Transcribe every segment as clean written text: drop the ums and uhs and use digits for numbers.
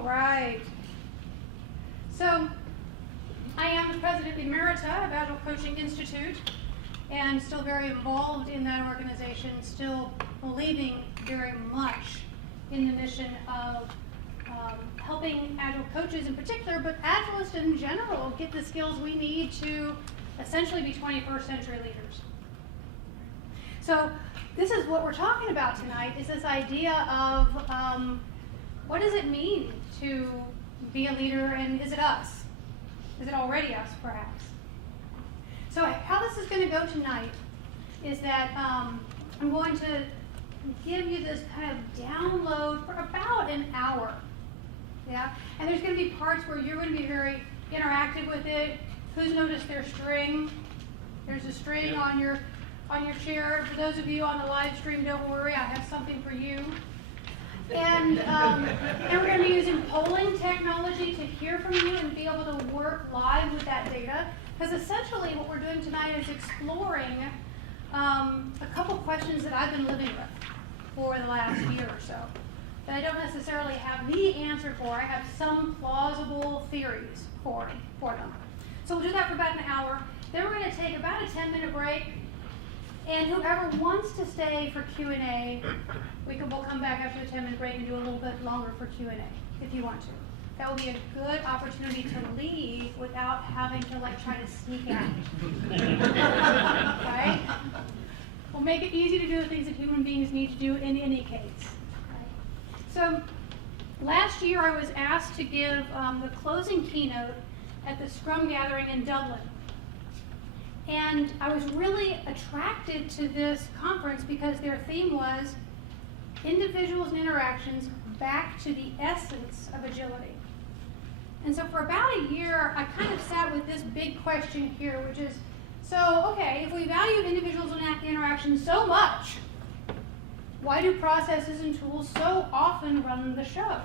All right. So, I am the President Emerita of Agile Coaching Institute, and still very involved in that organization, still believing very much in the mission of helping Agile coaches in particular, but Agilists in general, get the skills we need to essentially be 21st century leaders. So this is what we're talking about tonight, is this idea of what does it mean to be a leader, and is it us? Is it already us, perhaps? So how this is going to go tonight is that I'm going to give you this kind of download for about an hour. Yeah? And there's going to be parts where you're going to be very interactive with it. Who's noticed their string? There's a string on your chair. For those of you on the live stream, don't worry, I have something for you. And we're going to be using polling technology to hear from you and be able to work live with that data. Because essentially what we're doing tonight is exploring a couple questions that I've been living with for the last year or so, that I don't necessarily have the answer for. I have some plausible theories for them. So we'll do that for about an hour. Then we're going to take about a 10-minute break. And whoever wants to stay for Q&A, we'll come back after the 10-minute break and do a little bit longer for Q&A if you want to. That will be a good opportunity to leave without having to try to sneak out. Okay? We'll make it easy to do the things that human beings need to do in any case. Okay? So last year I was asked to give the closing keynote at the Scrum gathering in Dublin. And I was really attracted to this conference because their theme was individuals and interactions back to the essence of agility. And so for about a year, I kind of sat with this big question here, which is, so, okay, if we value individuals and interactions so much, why do processes and tools so often run the show?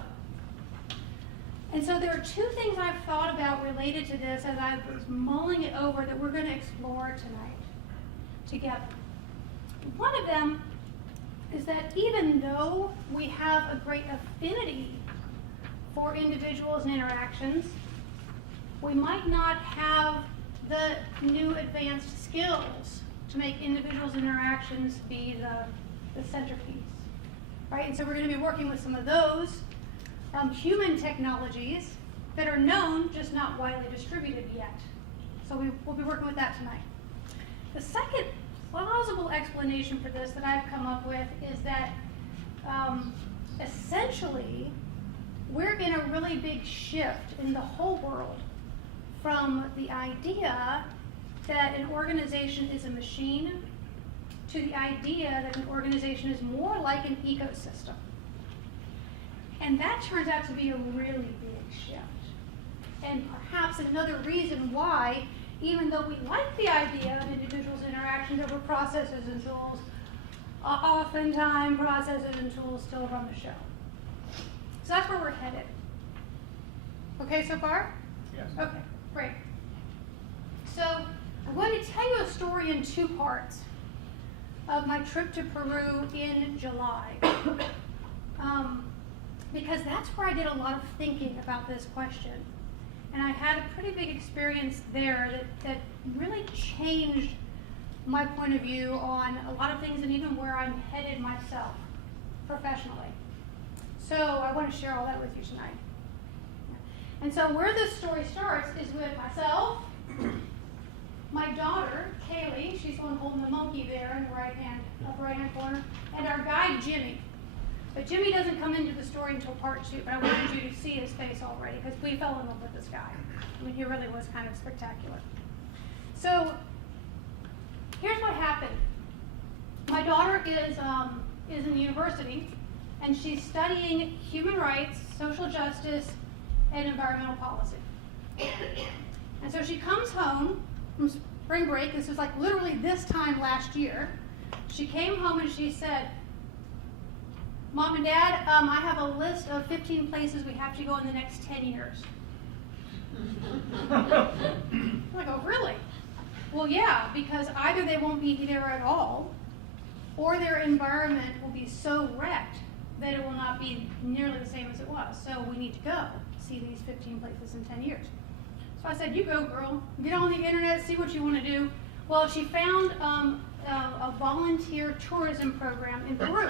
And so there are two things I've thought about related to this as I was mulling it over that we're going to explore tonight together. One of them is that even though we have a great affinity for individuals and interactions, we might not have the new advanced skills to make individuals and interactions be the centerpiece, right? And so we're going to be working with some of those human technologies that are known, just not widely distributed yet. So we'll be working with that tonight. The second plausible explanation for this that I've come up with is that essentially we're in a really big shift in the whole world from the idea that an organization is a machine to the idea that an organization is more like an ecosystem. And that turns out to be a really big shift. And perhaps another reason why, even though we like the idea of individuals' interactions over processes and tools, oftentimes processes and tools still run the show. So that's where we're headed. Okay so far? Yes. Okay, great. So I'm going to tell you a story in two parts of my trip to Peru in July. Because that's where I did a lot of thinking about this question. And I had a pretty big experience there that really changed my point of view on a lot of things and even where I'm headed myself professionally. So I want to share all that with you tonight. And so where this story starts is with myself, my daughter, Kaylee, she's the one holding the monkey there in the upper right-hand corner, and our guide, Jimmy. But Jimmy doesn't come into the story until part 2, but I wanted you to see his face already because we fell in love with this guy. I mean, he really was kind of spectacular. So here's what happened. My daughter is in the university, and she's studying human rights, social justice, and environmental policy. And so she comes home from spring break. This was like literally this time last year. She came home and she said, Mom and Dad, I have a list of 15 places we have to go in the next 10 years. I'm like, oh, really? Well, yeah, because either they won't be there at all, or their environment will be so wrecked that it will not be nearly the same as it was. So we need to go see these 15 places in 10 years. So I said, you go, girl. Get on the internet, see what you want to do. Well, she found a volunteer tourism program in Peru.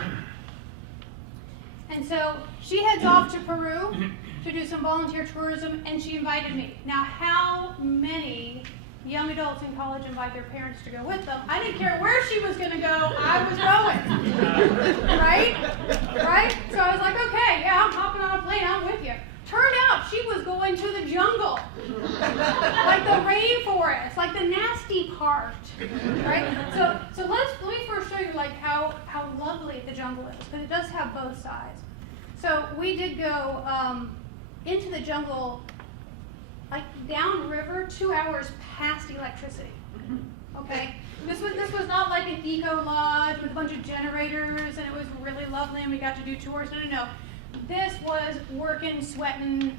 And so she heads off to Peru to do some volunteer tourism, and she invited me. Now, how many young adults in college invite their parents to go with them? I didn't care where she was going to go, I was going. Right? Right? So I was like, okay, yeah, I'm hopping on a plane, I'm with you. Turned out she was going to the jungle, like the rainforest, like the nasty part, right? So let me first show you like how lovely the jungle is, because it does have both sides. So we did go into the jungle, like downriver, 2 hours past electricity. Okay, this was not like an eco lodge with a bunch of generators, and it was really lovely, and we got to do tours. No. This was working, sweating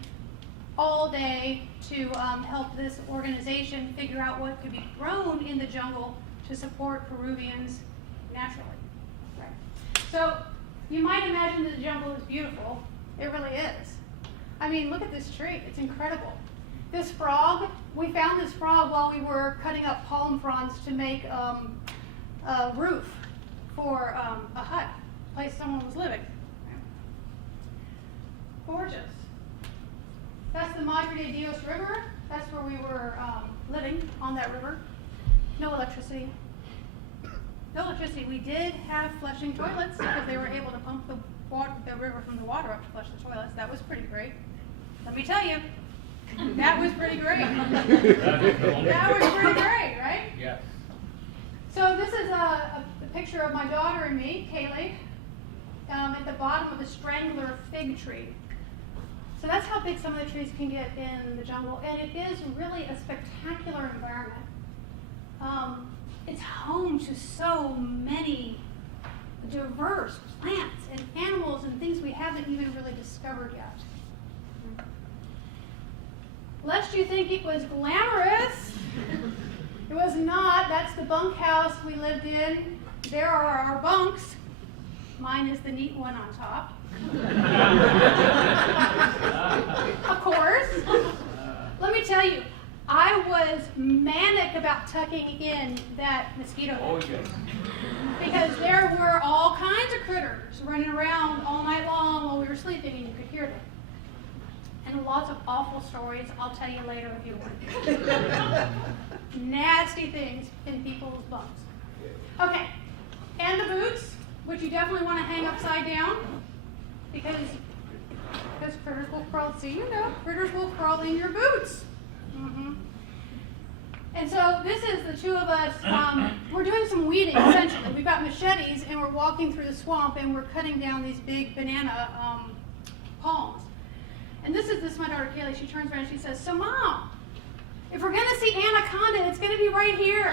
all day to help this organization figure out what could be grown in the jungle to support Peruvians naturally. Right. So you might imagine that the jungle is beautiful. It really is. I mean, look at this tree. It's incredible. This frog, we found this frog while we were cutting up palm fronds to make a roof for a hut, a place someone was living. Gorgeous. That's the Madre de Dios River. That's where we were living, on that river. No electricity. No electricity. We did have flushing toilets because they were able to pump the river from the water up to flush the toilets. That was pretty great. Let me tell you, that was pretty great. That was pretty great, right? Yes. So this is a picture of my daughter and me, Kaylee, at the bottom of a strangler fig tree. So that's how big some of the trees can get in the jungle, and it is really a spectacular environment. It's home to so many diverse plants and animals and things we haven't even really discovered yet. Lest you think it was glamorous, it was not. That's the bunkhouse we lived in. There are our bunks. Mine is the neat one on top. Of course. Let me tell you, I was manic about tucking in that mosquito net. Oh, yes. Because there were all kinds of critters running around all night long while we were sleeping, and you could hear them. And lots of awful stories I'll tell you later if you want. Nasty things in people's bunks. Okay, and the boots, which you definitely want to hang upside down, because critters will crawl. See, you know, critters will crawl in your boots. And so this is the two of us. We're doing some weeding essentially. We've got machetes and we're walking through the swamp and we're cutting down these big banana palms. And this is my daughter Kaylee. She turns around and she says, "So Mom, if we're gonna see anaconda, it's gonna be right here."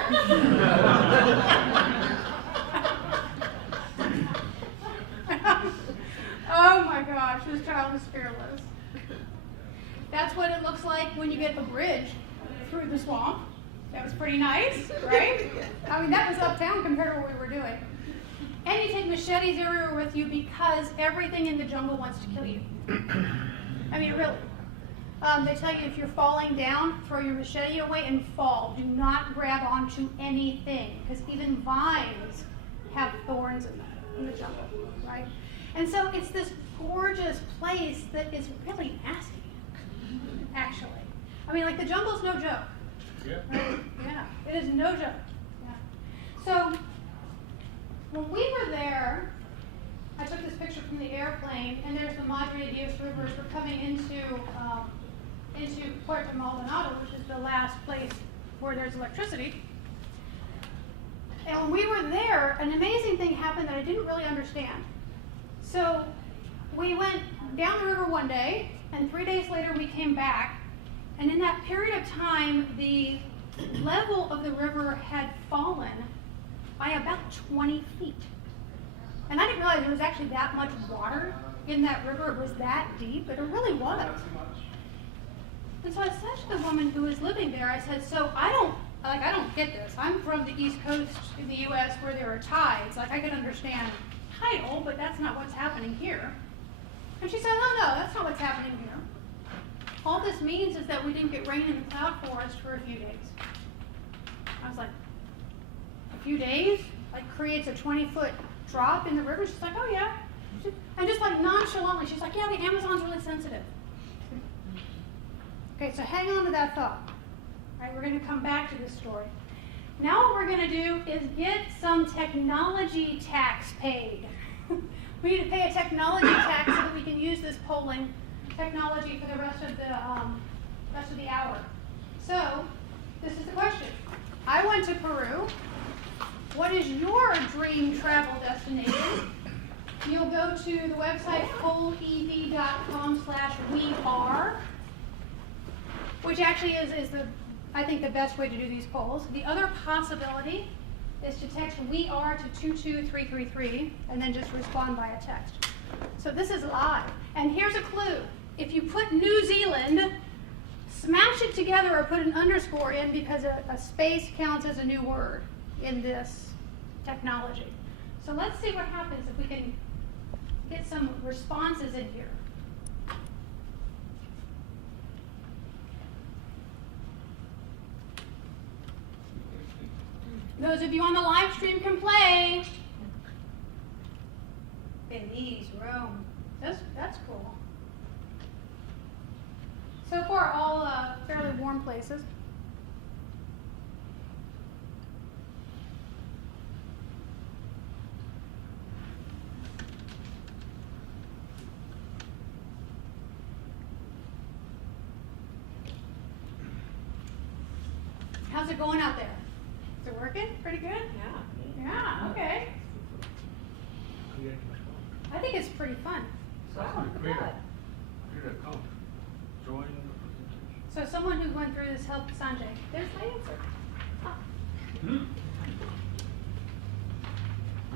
Oh my gosh, this child is fearless. That's what it looks like when you get the bridge through the swamp. That was pretty nice, right? I mean, that was uptown compared to what we were doing. And you take machetes everywhere with you because everything in the jungle wants to kill you. I mean, really. They tell you if you're falling down, throw your machete away and fall. Do not grab onto anything, because even vines have thorns in them in the jungle, right? And so it's this gorgeous place that is really nasty, actually. I mean, like the jungle's no joke. Yeah. Right? Yeah, it is no joke. Yeah. So when we were there, I took this picture from the airplane, and there's the Madre de Dios River. We're coming into Puerto Maldonado, which is the last place where there's electricity. And when we were there, an amazing thing happened that I didn't really understand. So we went down the river one day, and 3 days later we came back, and in that period of time, the level of the river had fallen by about 20 feet. And I didn't realize there was actually that much water in that river. It was that deep, but it really was. And so I said to the woman who was living there, I said, "So I don't get this. I'm from the East Coast in the U.S. where there are tides. Like, I can understand title, but that's not what's happening here. And she said, oh no, that's not what's happening here. All this means is that we didn't get rain in the cloud forest for a few days. I was like, a few days? Like creates a 20-foot drop in the river? She's like, oh yeah. And just like nonchalantly, she's like, yeah, the Amazon's really sensitive. Okay, so hang on to that thought. All right, we're going to come back to this story. Now what we're going to do is get some technology tax paid. We need to pay a technology tax so that we can use this polling technology for the rest of the hour. So, this is the question. I went to Peru. What is your dream travel destination? You'll go to the website pollev.com/weare, which actually is I think the best way to do these polls. The other possibility is to text "we are" to 22333 and then just respond via text. So this is live. And here's a clue. If you put New Zealand, smash it together or put an underscore in because a space counts as a new word in this technology. So let's see what happens if we can get some responses in here. Those of you on the live stream can play. Belize, Rome. That's cool. So far, all fairly warm places. How's it going out there? Is it working? Pretty good? Yeah, okay. I think it's pretty fun. Create an account. Join. So someone who went through this helped Sanjay. There's my answer. Ah.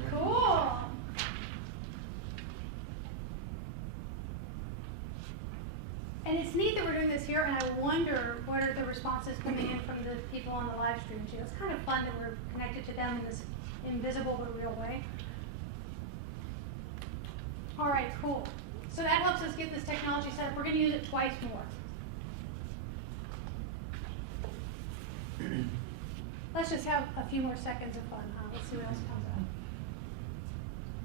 Cool. And it's neat that we're doing this here, and I wonder what are the responses coming in from the people on the live stream too. It's kind of fun that we're connected to them in this invisible but real way. All right, cool. So that helps us get this technology set up. We're going to use it twice more. Let's just have a few more seconds of fun, huh? Let's see what else comes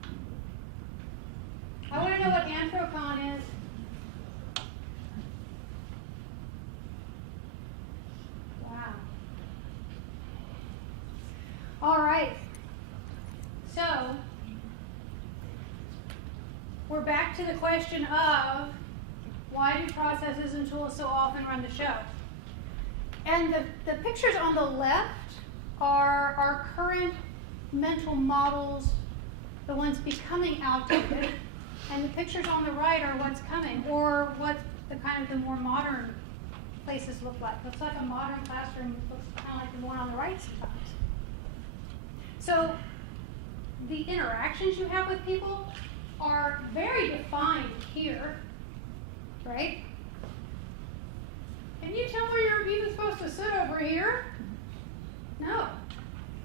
up. I want to know what Anthrocon is. Wow. All right. So, we're back to the question of why do processes and tools so often run the show? And the pictures on the left are our current mental models, the ones becoming outdated, and the pictures on the right are what's coming, or what the kind of the more modern places look like. Looks like a modern classroom, looks kind of like the one on the right sometimes. So the interactions you have with people are very defined here, right? Can you tell where you're even supposed to sit over here? No.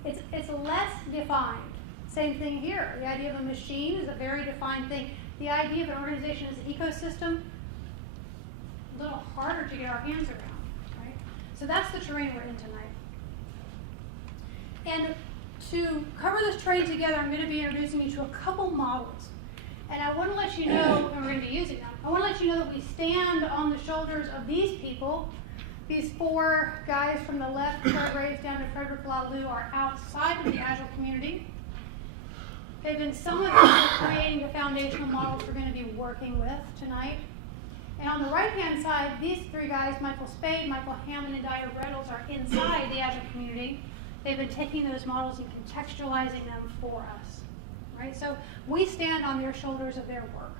It's less defined. Same thing here. The idea of a machine is a very defined thing. The idea of an organization as an ecosystem, a little harder to get our hands around, right? So that's the terrain we're in tonight. And to cover this terrain together, I'm going to be introducing you to a couple models. And I want to let you know, and we're going to be using them, I want to let you know that we stand on the shoulders of these people. These four guys from the left, Fred Graves down to Frederick Laloux, are outside of the Agile community. They've been some of them creating the foundational models we're going to be working with tonight. And on the right-hand side, these three guys, Michael Spade, Michael Hammond, and Dyer Brettles, are inside the Agile community. They've been taking those models and contextualizing them for us. Right? So we stand on their shoulders of their work.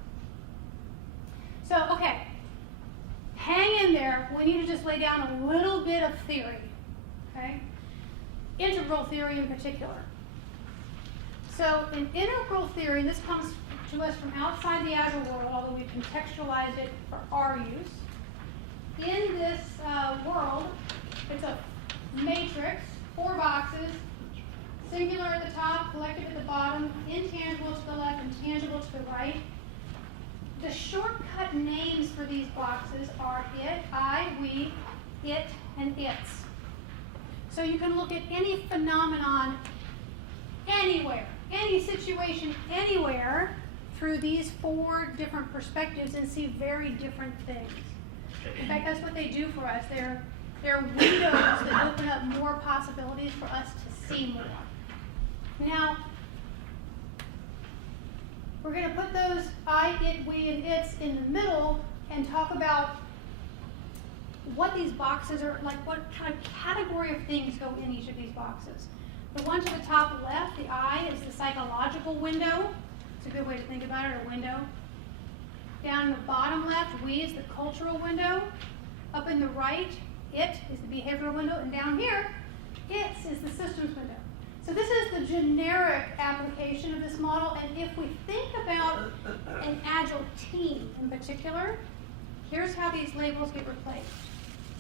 So, okay, hang in there. We need to just lay down a little bit of theory, okay? Integral theory in particular. So in integral theory, this comes to us from outside the Agile world, although we've contextualized it for our use. In this world, it's a matrix, 4 boxes, Singular at the top, collective at the bottom, intangible to the left, and tangible to the right. The shortcut names for these boxes are it, I, we, it, and its. So you can look at any phenomenon anywhere, any situation anywhere through these 4 different perspectives and see very different things. In fact, that's what they do for us. They're windows that open up more possibilities for us to see more. Now, we're going to put those I, it, we, and its in the middle and talk about what these boxes are, like what kind of category of things go in each of these boxes. The one to the top left, the I, is the psychological window. It's a good way to think about it, a window. Down in the bottom left, we is the cultural window. Up in the right, it is the behavioral window. And down here, its is the systems window. So this is the generic application of this model, and if we think about an Agile team in particular, here's how these labels get replaced.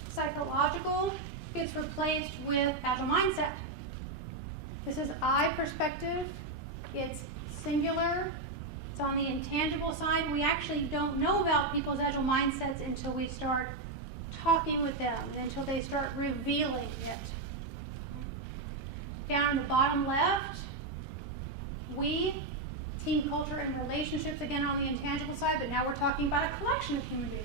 Psychological gets replaced with Agile mindset. This is I perspective, it's singular, it's on the intangible side. We actually don't know about people's Agile mindsets until we start talking with them, until they start revealing it. Down in the bottom left, we, team culture and relationships, again on the intangible side, but now we're talking about a collection of human beings.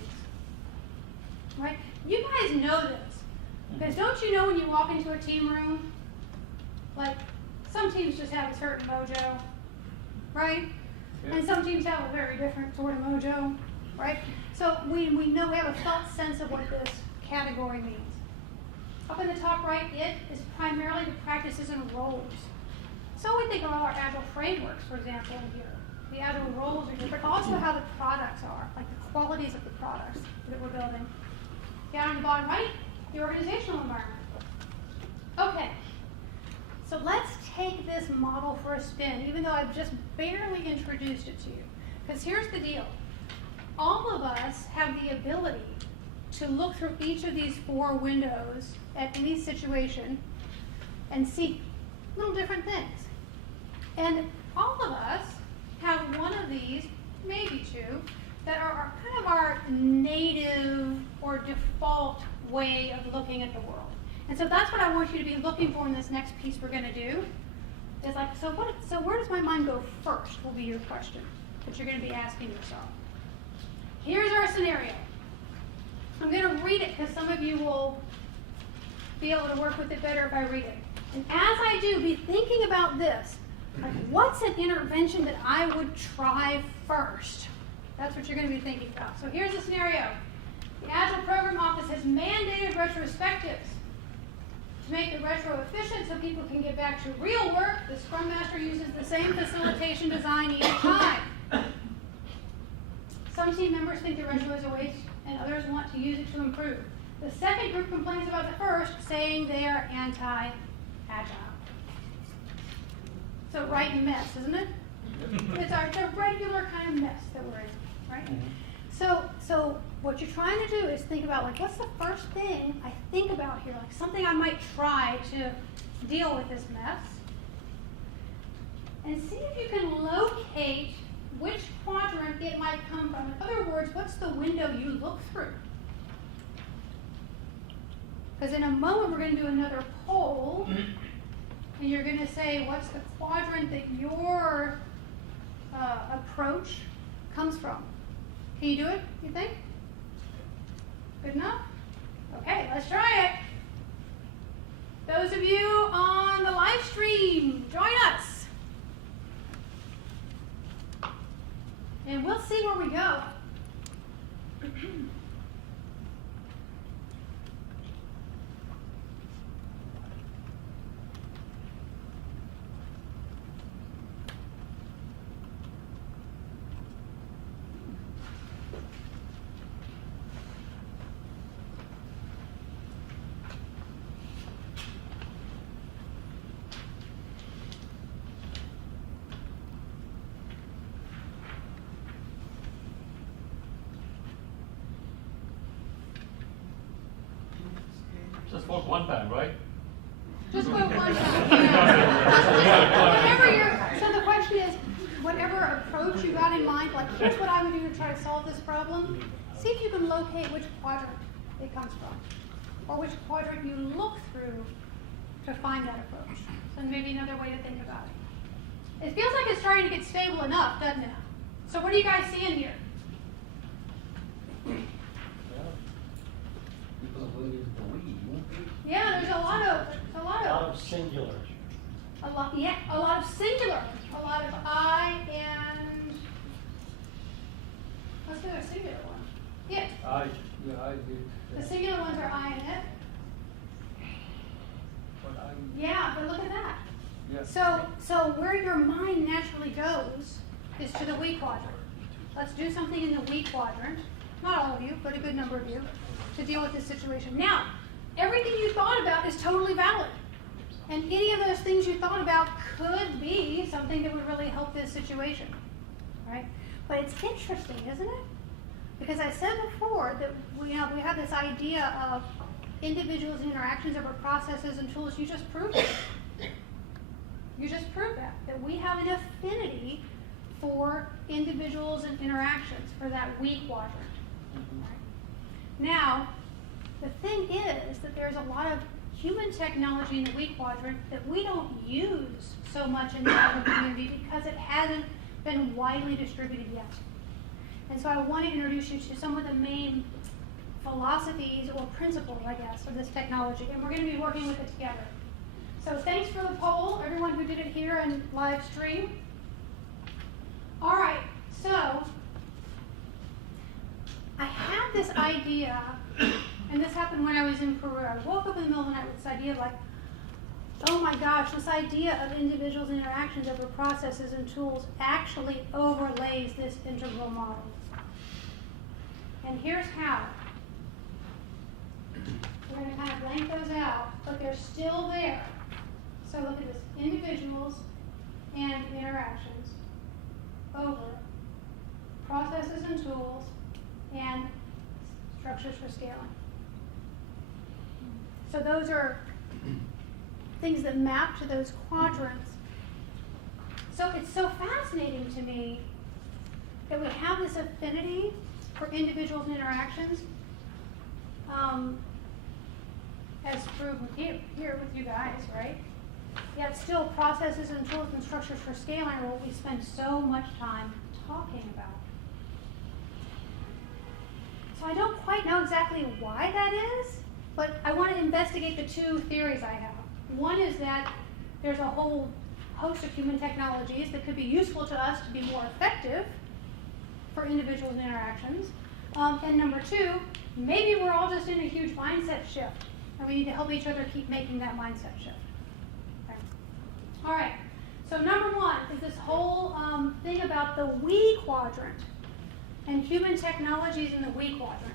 Right? You guys know this. Because don't you know when you walk into a team room, like some teams just have a certain mojo, right? Yeah. And some teams have a very different sort of mojo, right? So we know, we have a felt sense of what this category means. Up in the top right, it is primarily the practices and roles. So we think about our Agile frameworks, for example, in here. The Agile roles are here, but also how the products are, like the qualities of the products that we're building. Down in the bottom right, the organizational environment. Okay, so let's take this model for a spin, even though I've just barely introduced it to you. Because here's the deal. All of us have the ability to look through each of these 4 windows at any situation and see little different things. And all of us have one of these, maybe 2, that are kind of our native or default way of looking at the world. And so that's what I want you to be looking for in this next piece we're going to do. Is like, so where does my mind go first will be your question that you're going to be asking yourself. Here's our scenario. I'm going to read it because some of you will be able to work with it better if I read it. And as I do, be thinking about this. Like, what's an intervention that I would try first? That's what you're going to be thinking about. So here's the scenario. The Agile Program Office has mandated retrospectives. To make the retro efficient so people can get back to real work, the Scrum Master uses the same facilitation design each time. Some team members think the retro is a waste, and others want to use it to improve. The second group complains about the first, saying they are anti-Agile. So right in mess, isn't it? It's a regular kind of mess that we're in, right? Mm-hmm. So what you're trying to do is think about, like, what's the first thing I think about here? Like something I might try to deal with this mess. And see if you can locate which quadrant it might come from. In other words, what's the window you look through? Because in a moment we're going to do another poll, and you're going to say what's the quadrant that your approach comes from. Can you do it, you think? Good enough? Okay, let's try it. Those of you on the live stream, join us. And we'll see where we go. Just vote one time, right? Just quote one time. So the question is, whatever approach you got in mind, like here's what I would do to try to solve this problem, see if you can locate which quadrant it comes from, or which quadrant you look through to find that approach. So maybe another way to think about it. It feels like it's starting to get stable enough, doesn't it? So what are you guys seeing here? Yeah, there's a lot of singular. a lot of singular, a lot of I and let's do a singular one. It. I did. The singular ones are I and it. But I'm, Yeah, but look at that. yes. So where your mind naturally goes is to the we quadrant. Let's do something in the we quadrant. Not all of you, but a good number of you, to deal with this situation. Now, everything you thought about is totally valid. And any of those things you thought about could be something that would really help this situation, right? But it's interesting, isn't it? Because I said before that we have this idea of individuals and interactions over processes and tools. You just proved it. You just proved that we have an affinity for individuals and interactions, for that we quadrant. Right? Now, the thing is that there's a lot of human technology in the we quadrant that we don't use so much in the Agile community because it hasn't been widely distributed yet. And so I want to introduce you to some of the main philosophies or principles, I guess, of this technology, and we're going to be working with it together. So thanks for the poll, everyone who did it here and live stream. All right, so I had this idea, and this happened when I was in Peru. I woke up in the middle of the night with this idea of like, oh my gosh, this idea of individuals' interactions over processes and tools actually overlays this integral model. And here's how. We're going to kind of blank those out, but they're still there. So look at this, individuals and interactions over processes and tools and structures for scaling. So those are things that map to those quadrants. So it's so fascinating to me that we have this affinity for individuals and interactions, as proven here with you guys, right? Yet still processes and tools and structures for scaling are what we spend so much time talking about. So I don't quite know exactly why that is, but I want to investigate the two theories I have. One is that there's a whole host of human technologies that could be useful to us to be more effective for individuals and interactions. And number two, maybe we're all just in a huge mindset shift, and we need to help each other keep making that mindset shift. Okay. All right, so number one is this whole thing about the we quadrant and human technologies in the we quadrant.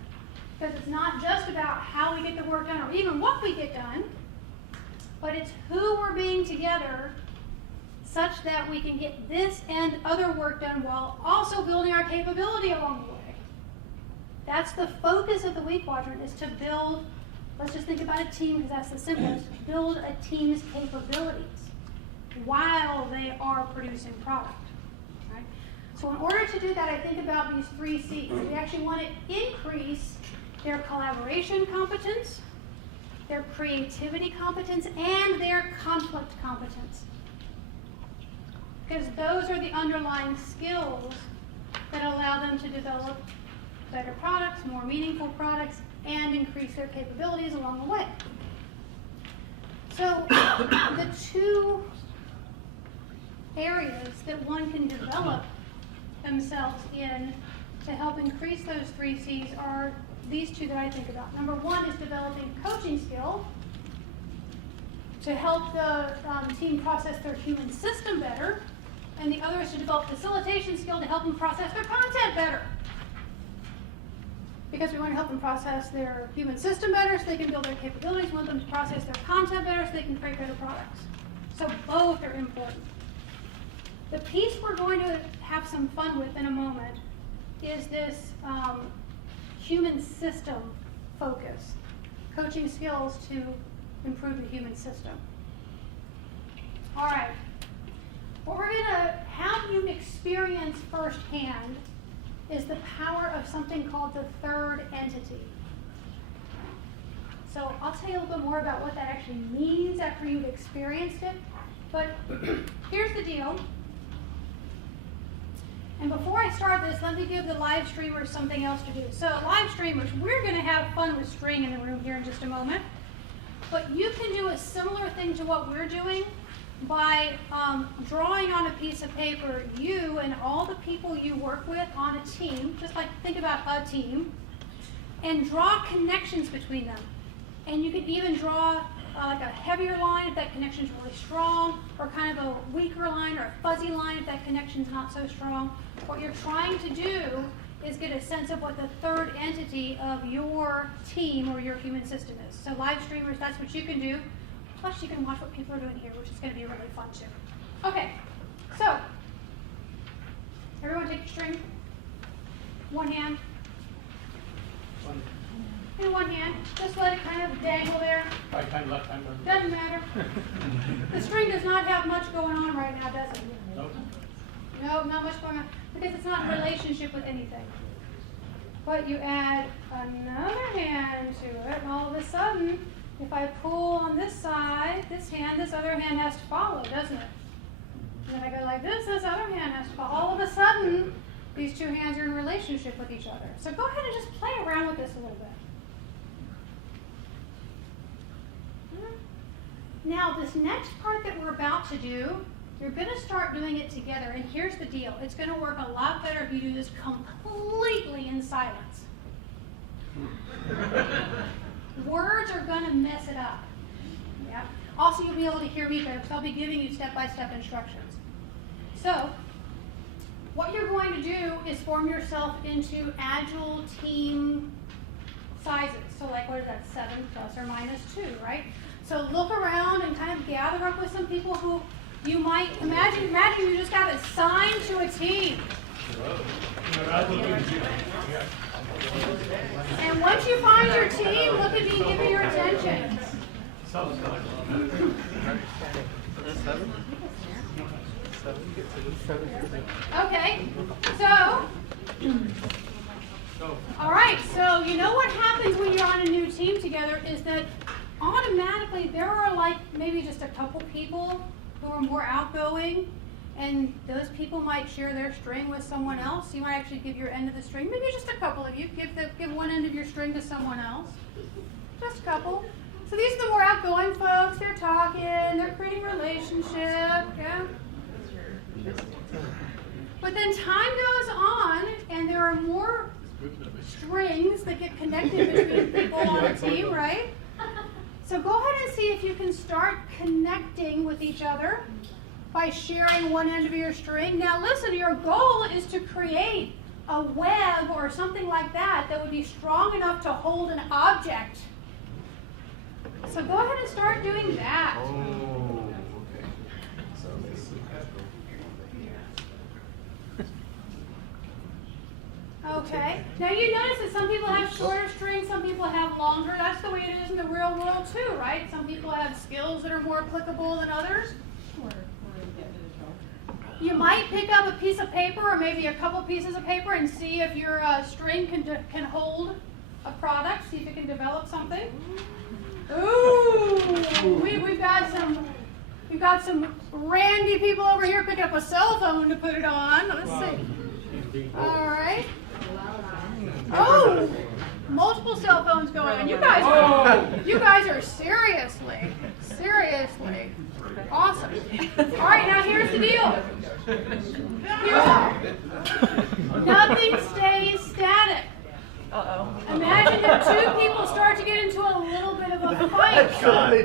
Because it's not just about how we get the work done or even what we get done, but it's who we're being together such that we can get this and other work done while also building our capability along the way. That's the focus of the we quadrant, is to build, let's just think about a team because that's the simplest, build a team's capabilities while they are producing product. Right? So in order to do that, I think about these 3 C's. We actually want to increase their collaboration competence, their creativity competence, and their conflict competence. Because those are the underlying skills that allow them to develop better products, more meaningful products, and increase their capabilities along the way. So the two areas that one can develop themselves in to help increase those 3 C's are these two that I think about. Number one is developing coaching skill to help the team process their human system better, and the other is to develop facilitation skill to help them process their content better. Because we want to help them process their human system better so they can build their capabilities. We want them to process their content better so they can create better products. So both are important. The piece we're going to have some fun with in a moment is this human system focus, coaching skills to improve the human system. All right. What we're going to have you experience firsthand is the power of something called the third entity. So I'll tell you a little bit more about what that actually means after you've experienced it. But here's the deal. And before I start this, let me give the live streamers something else to do. So live streamers, we're going to have fun with string in the room here in just a moment. But you can do a similar thing to what we're doing by drawing on a piece of paper you and all the people you work with on a team, just like think about a team, and draw connections between them. And you could even draw like a heavier line if that connection is really strong, or kind of a weaker line or a fuzzy line if that connection is not so strong. What you're trying to do is get a sense of what the third entity of your team or your human system is. So live streamers, that's what you can do. Plus you can watch what people are doing here, which is going to be really fun too. Okay, so everyone take your string. One hand. In one hand. Just let it kind of dangle there. Right hand, left hand. Doesn't matter. The string does not have much going on right now, does it? Nope. No, not much going on. Because it's not in relationship with anything. But you add another hand to it, and all of a sudden, if I pull on this side, this other hand has to follow, doesn't it? And then I go like this other hand has to follow. All of a sudden, these two hands are in relationship with each other. So go ahead and just play around with this a little bit. Now, this next part that we're about to do, you're going to start doing it together. And here's the deal. It's going to work a lot better if you do this completely in silence. Words are going to mess it up. Yeah. Also, you'll be able to hear me better because I'll be giving you step-by-step instructions. So, what you're going to do is form yourself into Agile team sizes. So like, what is that, 7 plus or minus 2, right? So look around and kind of gather up with some people who you might imagine you just got assigned to a team. And once you find your team, look at me, give me your attention. Okay, so, all right, so you know what happens when you're on a new team together is that automatically there are like maybe just a couple people who are more outgoing, and those people might share their string with someone else. You might actually give your end of the string. Maybe just a couple of you give one end of your string to someone else. Just a couple. So these are the more outgoing folks. They're talking, they're creating relationship, yeah. But then time goes on, and there are more strings that get connected between people on a team, right? So go ahead and see if you can start connecting with each other by sharing one end of your string. Now listen, your goal is to create a web or something like that would be strong enough to hold an object. So go ahead and start doing that. Okay. Now you notice that some people have shorter strings, some people have longer. That's the way it is in the real world too, right? Some people have skills that are more applicable than others. You might pick up a piece of paper or maybe a couple pieces of paper and see if your string can hold a product, see if it can develop something. Ooh, we've got some randy people over here picking up a cell phone to put it on. Let's see. All right. Oh, multiple cell phones going on. You guys are seriously awesome. All right, now here's the deal. Nothing stays static. Imagine that two people start to get into a little bit of a fight. So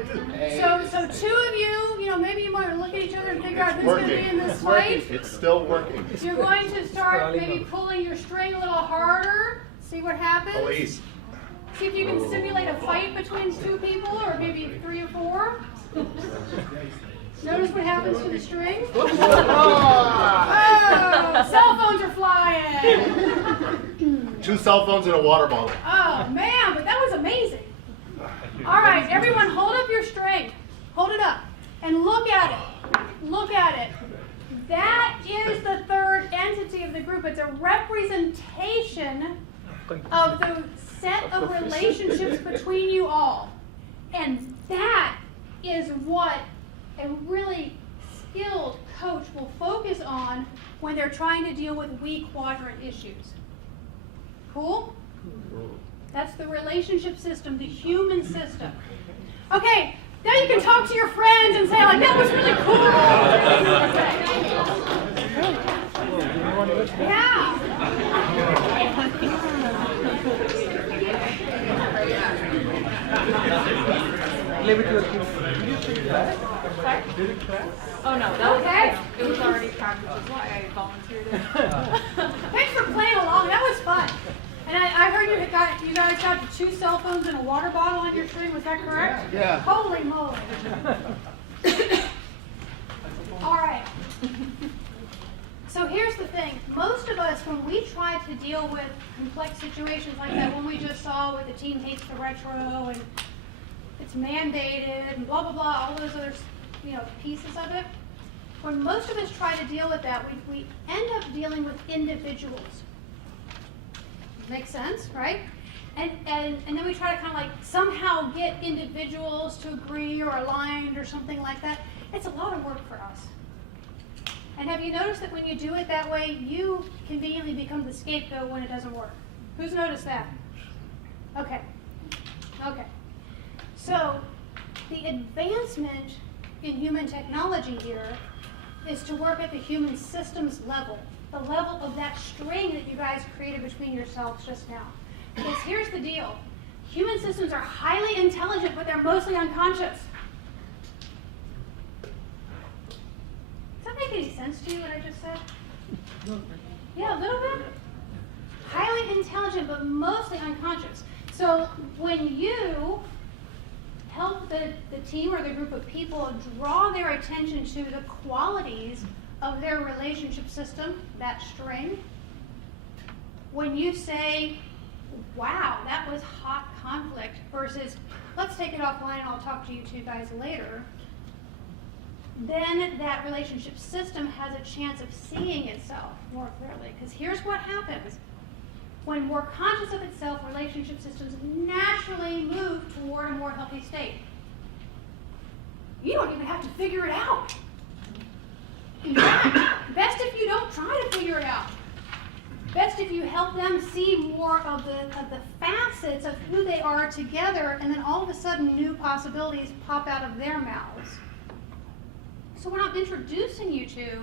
two of you, maybe you might look at each other and figure out who's going to be in this fight. It's still working. You're going to start maybe pulling your string a little harder. See what happens. Police. See if you can simulate a fight between two people, or maybe 3 or 4. Notice what happens to the string. Oh, cell phones are flying. 2 cell phones and a water bottle. Oh man, but that was amazing. All right, everyone hold up your string. Hold it up and look at it. look at it. That is the third entity of the group. It's a representation of the set of relationships between you all. And that is what a really skilled coach will focus on when they're trying to deal with weak quadrant issues. Cool? That's the relationship system, the human system. Okay, now you can talk to your friends and say, like, that was really cool. Yeah. Leave it to the kids. Did you take class? Sorry? Did you class? Oh no, that was Okay. it was already practiced. That's why I volunteered it. Thanks for playing along. That was fun. And I heard you guys got 2 cell phones and a water bottle on your screen. Was that correct? Yeah. Holy moly. All right. So here's the thing. Most of us, when we try to deal with complex situations like that one we just saw where the team hates the retro and it's mandated and blah, blah, blah, all those other pieces of it, when most of us try to deal with that, we end up dealing with individuals. Makes sense, right? And then we try to kind of like somehow get individuals to agree or aligned or something like that. It's a lot of work for us. And have you noticed that when you do it that way, you conveniently become the scapegoat when it doesn't work? Who's noticed that? Okay. Okay. So the advancement in human technology here is to work at the human systems level, the level of that string that you guys created between yourselves just now. Because here's the deal. Human systems are highly intelligent, but they're mostly unconscious. Does that make any sense to you, what I just said? Yeah, a little bit. Highly intelligent, but mostly unconscious. So when you help the team or the group of people draw their attention to the qualities of their relationship system, that string, when you say, wow, that was hot conflict, versus, let's take it offline and I'll talk to you 2 guys later, then that relationship system has a chance of seeing itself more clearly. Because here's what happens. When more conscious of itself, relationship systems naturally move toward a more healthy state. You don't even have to figure it out. In fact, best if you don't try to figure it out. Best if you help them see more of the facets of who they are together, and then all of a sudden new possibilities pop out of their mouths. So what I'm introducing you to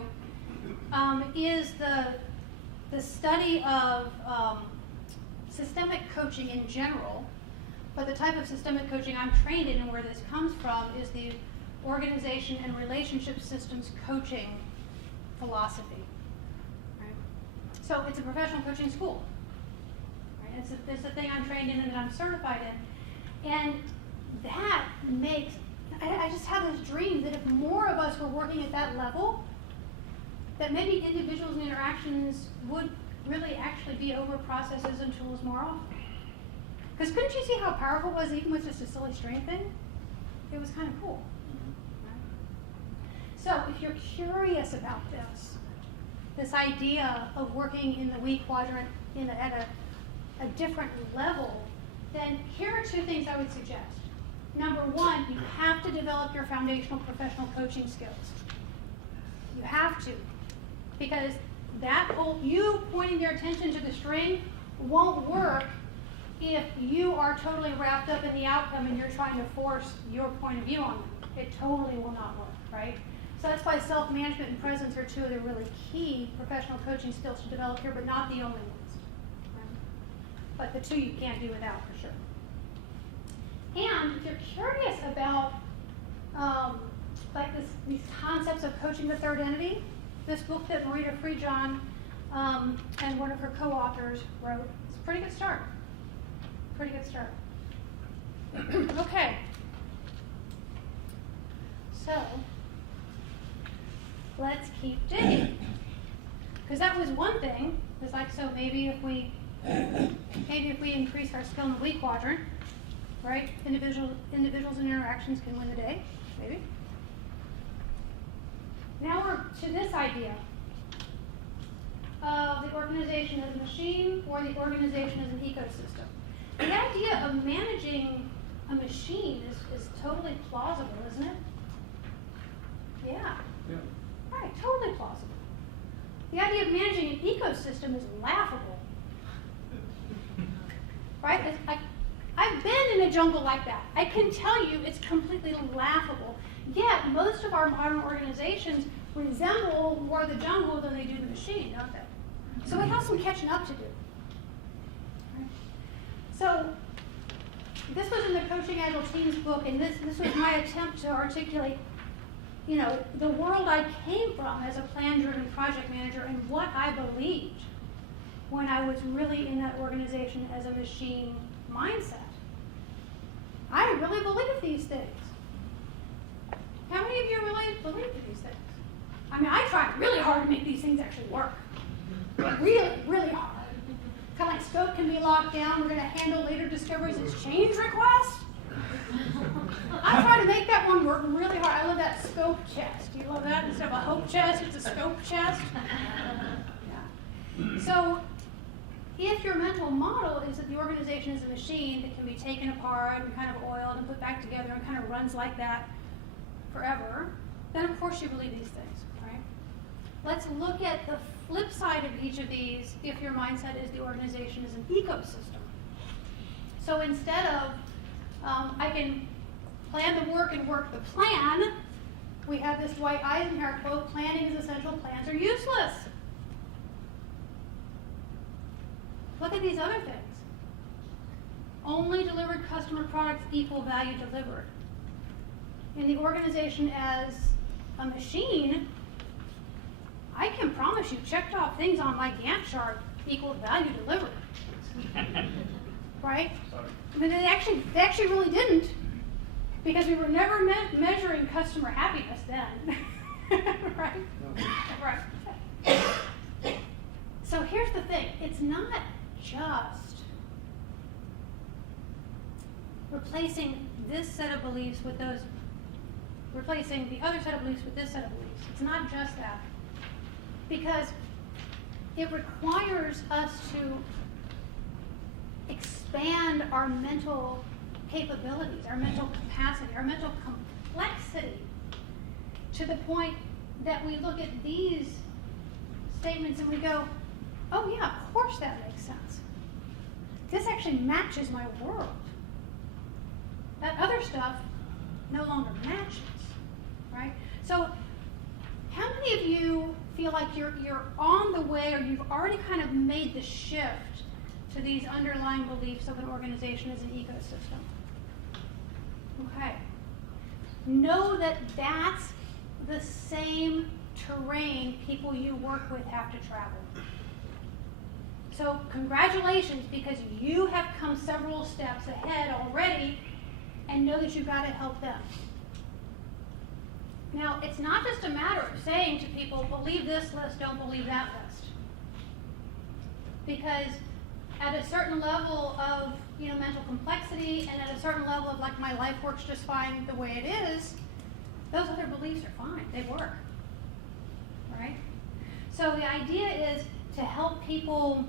is the study of systemic coaching in general, but the type of systemic coaching I'm trained in and where this comes from is the organization and relationship systems coaching philosophy. Right? So it's a professional coaching school. Right? It's a thing I'm trained in and that I'm certified in. And that makes, I just have this dream that if more of us were working at that level, that maybe individuals and interactions would really actually be over processes and tools more often. Because couldn't you see how powerful it was even with just a silly string thing? It was kind of cool. Right? So if you're curious about this idea of working in the weak quadrant at a different level, then here are 2 things I would suggest. Number 1, you have to develop your foundational professional coaching skills. You have to. Because that whole, you pointing their attention to the string won't work if you are totally wrapped up in the outcome and you're trying to force your point of view on them. It totally will not work, right? So that's why self-management and presence are 2 of the really key professional coaching skills to develop here, but not the only ones. Right? But the 2 you can't do without, for sure. And if you're curious about these concepts of coaching the third entity, this book that Marita Freejohn and one of her co-authors wrote, it's a pretty good start. Pretty good start. Okay. So, let's keep digging. Because that was one thing. It's like, so maybe if we increase our skill in the weak quadrant, right? Individuals and interactions can win the day, maybe. Now we're to this idea of the organization as a machine or the organization as an ecosystem. The idea of managing a machine is totally plausible, isn't it? Yeah. Right, totally plausible. The idea of managing an ecosystem is laughable. Right? I've been in a jungle like that. I can tell you it's completely laughable. Yet, most of our modern organizations resemble more the jungle than they do the machine, don't they? So we have some catching up to do. Right? So, this was in the Coaching Agile Teams book, and this was my attempt to articulate, the world I came from as a plan-driven project manager and what I believed when I was really in that organization as a machine mindset. I really believe these things. How many of you really believe these things? I mean, I tried really hard to make these things actually work. Really, really hard. Kind of like scope can be locked down. We're going to handle later discoveries as change requests. I try to make that one work really hard. I love that scope chest. Do you love that? Instead of a hope chest, it's a scope chest. Yeah. So, if your mental model is that the organization is a machine that can be taken apart and kind of oiled and put back together and kind of runs like that forever, then of course you believe these things, right? Let's look at the flip side of each of these if your mindset is the organization is an ecosystem. So instead of I can plan the work and work the plan, we have this Dwight Eisenhower quote, planning is essential, plans are useless. Look at these other things. Only delivered customer products equal value delivered. In the organization as a machine, I can promise you checked off things on my Gantt chart equal value delivered. Right? I mean, they actually really didn't, because we were never measuring customer happiness then. Right? Right. So here's the thing. It's not just replacing this set of beliefs with those, replacing the other set of beliefs with this set of beliefs. It's not just that. Because it requires us to expand our mental capabilities, our mental capacity, our mental complexity, to the point that we look at these statements and we go, oh yeah, of course that makes sense. This actually matches my world. That other stuff no longer matches, right? So how many of you feel like you're on the way, or you've already kind of made the shift to these underlying beliefs of an organization as an ecosystem? Okay. Know that that's the same terrain people you work with have to travel. So congratulations, because you have come several steps ahead already, and know that you've got to help them. Now, it's not just a matter of saying to people, believe this list, don't believe that list. Because at a certain level of mental complexity, and at a certain level of like my life works just fine the way it is, those other beliefs are fine. They work. Right? So the idea is to help people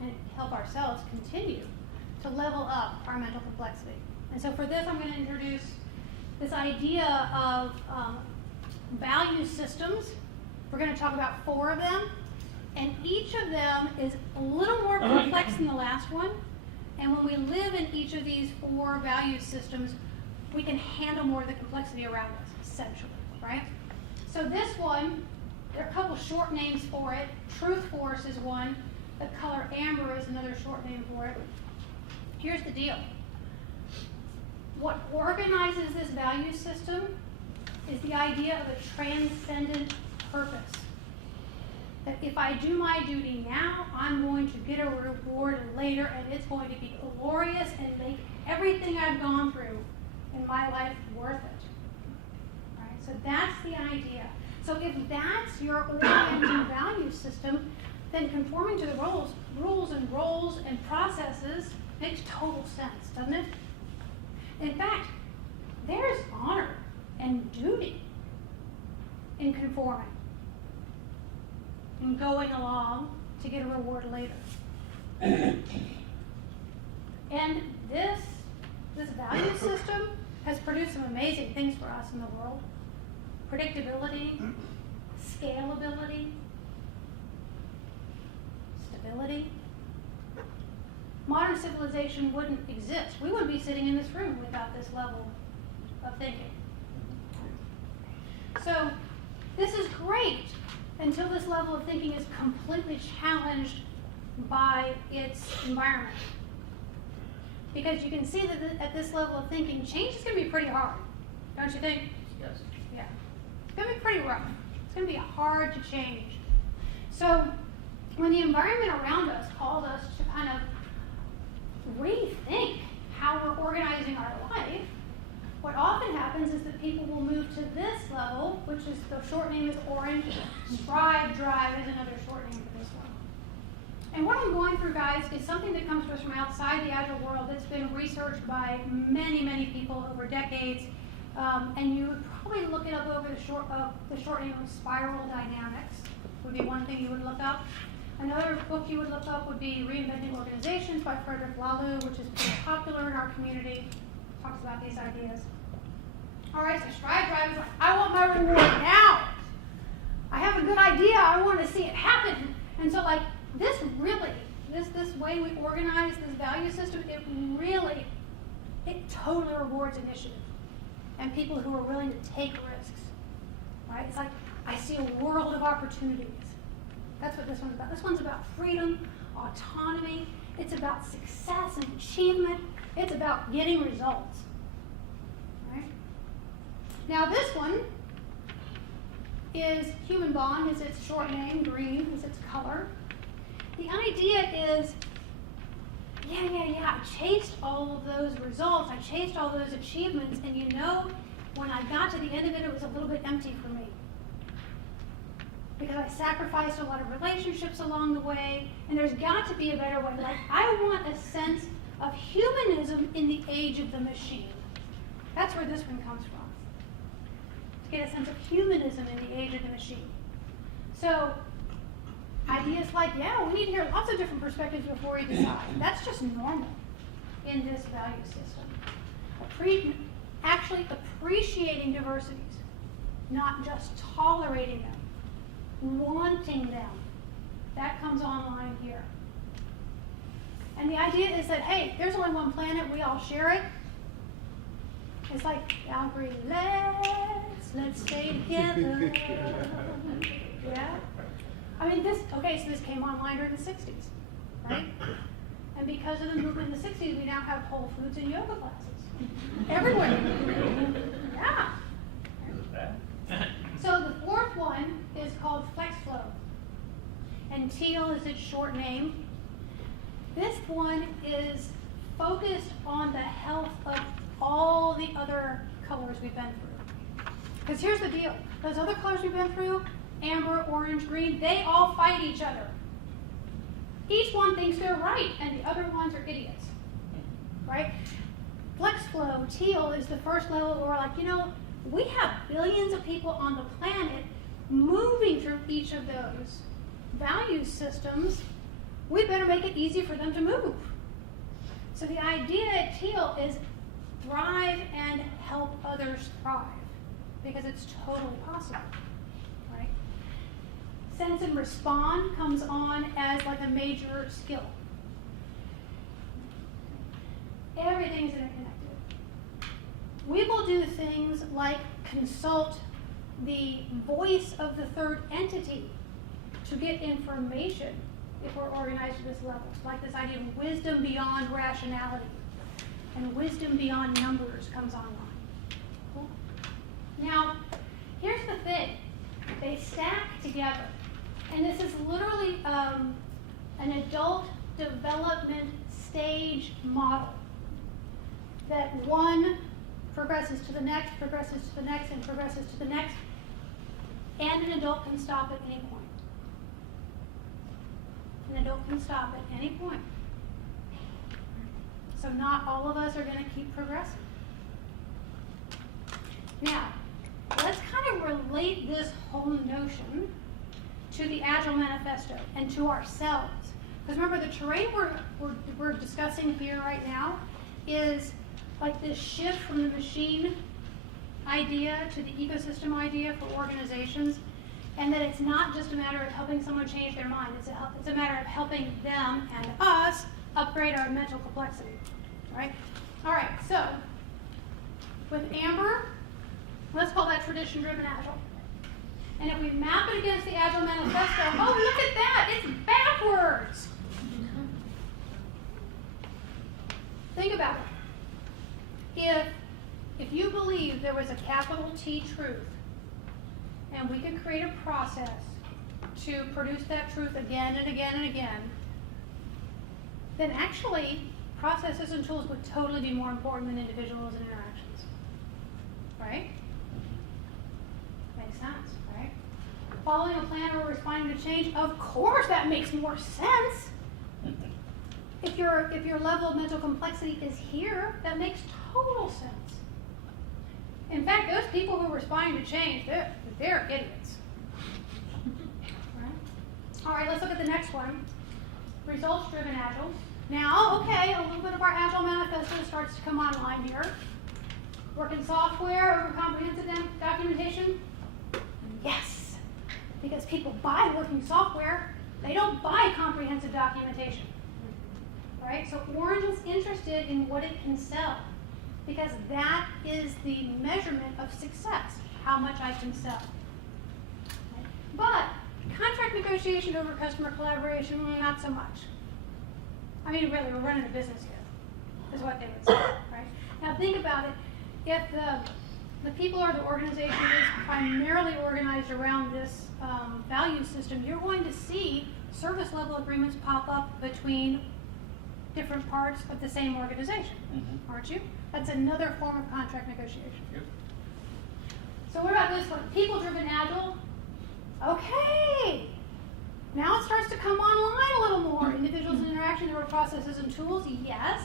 and help ourselves continue to level up our mental complexity. And so for this, I'm going to introduce this idea of value systems. We're going to talk about 4 of them. And each of them is a little more complex than the last one. And when we live in each of these 4 value systems, we can handle more of the complexity around us, essentially, right? So this one, there are a couple short names for it. Truth Force is one. The color amber is another short name for it. Here's the deal. What organizes this value system is the idea of a transcendent purpose. That if I do my duty now, I'm going to get a reward later, and it's going to be glorious and make everything I've gone through in my life worth it. Right? So that's the idea. So if that's your orienting value system, then conforming to the rules and processes makes total sense, doesn't it? In fact, there's honor and duty in conforming and going along to get a reward later. And this value system has produced some amazing things for us in the world. Predictability, scalability, stability. Modern civilization wouldn't exist. We wouldn't be sitting in this room without this level of thinking. So this is great until this level of thinking is completely challenged by its environment. Because you can see that at this level of thinking, change is going to be pretty hard, don't you think? Yes. Yeah. It's going to be pretty rough. It's going to be hard to change. So when the environment around us called us to kind of rethink how we're organizing our life, what often happens is that people will move to this level, which is the short name is orange. Drive is another short name for this one. And what I'm going through, guys, is something that comes to us from outside the Agile world that's been researched by many, many people over decades. And you would probably look it up over the short name of spiral dynamics would be one thing you would look up. Another book you would look up would be Reinventing Organizations by Frederick Laloux, which is pretty popular in our community. Talks about these ideas. All right, so stride drive is like, I want my reward now. I have a good idea. I want to see it happen. And so, like, this way we organize this value system, it totally rewards initiative and people who are willing to take risks. Right? It's like, I see a world of opportunities. That's what this one's about. This one's about freedom, autonomy. It's about success and achievement. It's about getting results. Right? Now this one is Human Bond, is its short name, green is its color. The idea is, I chased all of those results, I chased all those achievements, and you know, when I got to the end of it, it was a little bit empty for me. Because I sacrificed a lot of relationships along the way, and there's got to be a better way. Like, I want a sense of humanism in the age of the machine. That's where this one comes from. To get a sense of humanism in the age of the machine. So, ideas like, we need to hear lots of different perspectives before we decide. That's just normal in this value system. Actually appreciating diversities, not just tolerating them, wanting them. That comes online here. And the idea is that, hey, there's only one planet, we all share it. It's like, I'll agree, let's stay together. Yeah? I mean, so this came online during the 60s, right? And because of the movement in the 60s, we now have Whole Foods and yoga classes. Everywhere. Yeah. So the fourth one is called FlexFlow. And teal is its short name. This one is focused on the health of all the other colors we've been through. Because here's the deal. Those other colors we've been through, amber, orange, green, they all fight each other. Each one thinks they're right, and the other ones are idiots. Right? FlexFlow, teal, is the first level where we're like, we have billions of people on the planet moving through each of those value systems. We better make it easy for them to move. So the idea at teal is thrive and help others thrive, because it's totally possible. Right? Sense and respond comes on as like a major skill. Everything's interconnected. We will do things like consult the voice of the third entity to get information if we're organized at this level. Like this idea of wisdom beyond rationality and wisdom beyond numbers comes online. Cool. Now, here's the thing. They stack together. And this is literally an adult development stage model. That one progresses to the next, and progresses to the next, and an adult can stop at any point. An adult can stop at any point. So not all of us are going to keep progressing. Now, let's kind of to relate this whole notion to the Agile Manifesto and to ourselves. Because remember, the terrain we're discussing here right now is like this shift from the machine idea to the ecosystem idea for organizations, and that it's not just a matter of helping someone change their mind, it's a matter of helping them and us upgrade our mental complexity, right? All right, so with Amber, let's call that tradition-driven Agile. And if we map it against the Agile Manifesto, oh, look at that, it's backwards. Think about it. If you believe there was a capital T truth, and we could create a process to produce that truth again and again and again, then actually processes and tools would totally be more important than individuals and interactions. Right? Makes sense, right? Following a plan or responding to change, of course that makes more sense. If your level of mental complexity is here, that makes total sense. In fact, those people who are responding to change, they're idiots. Right? All right, let's look at the next one. Results-driven Agile. Now, okay, a little bit of our Agile Manifesto starts to come online here. Working software over comprehensive documentation? Yes, because people buy working software. They don't buy comprehensive documentation. Right? So Orange is interested in what it can sell, because that is the measurement of success, how much I can sell. Right? But contract negotiation over customer collaboration, not so much. I mean, really, we're running a business here, is what they would say, right? Now think about it. If the people or the organization is primarily organized around this value system, you're going to see service level agreements pop up between different parts of the same organization, aren't you? That's another form of contract negotiation. Yep. So what about this one? People-driven Agile. Okay. Now it starts to come online a little more. Individuals and interaction over processes and tools, yes.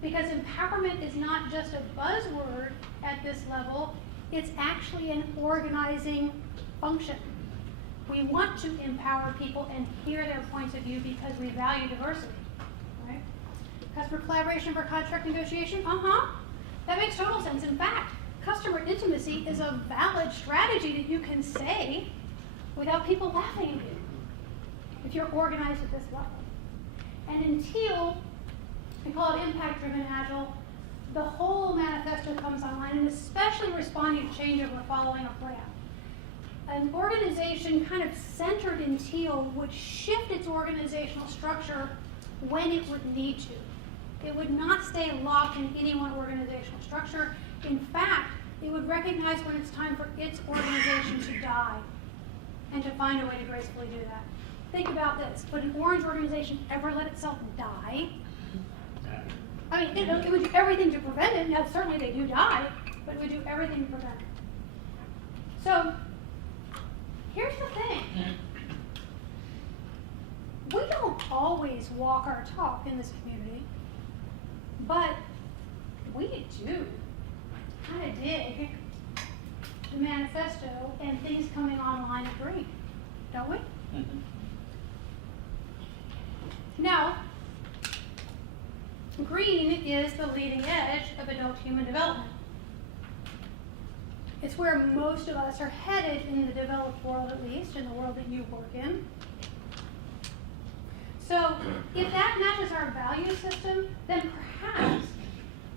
Because empowerment is not just a buzzword at this level, it's actually an organizing function. We want to empower people and hear their points of view because we value diversity. Right? Customer collaboration for contract negotiation, that makes total sense. In fact, customer intimacy is a valid strategy that you can say without people laughing at you if you're organized at this level. And in Teal, we call it impact-driven Agile, the whole manifesto comes online, and especially responding to change over following a plan. An organization kind of centered in Teal would shift its organizational structure when it would need to. It would not stay locked in any one organizational structure. In fact, it would recognize when it's time for its organization to die and to find a way to gracefully do that. Think about this. Would an orange organization ever let itself die? I mean, it would do everything to prevent it. Now, certainly they do die, but it would do everything to prevent it. So, here's the thing. We don't always walk our talk in this community, but we do kind of dig the manifesto and things coming online at green, don't we? Now, green is the leading edge of adult human development. It's where most of us are headed in the developed world, at least, in the world that you work in. So, if that matches our value system, then perhaps,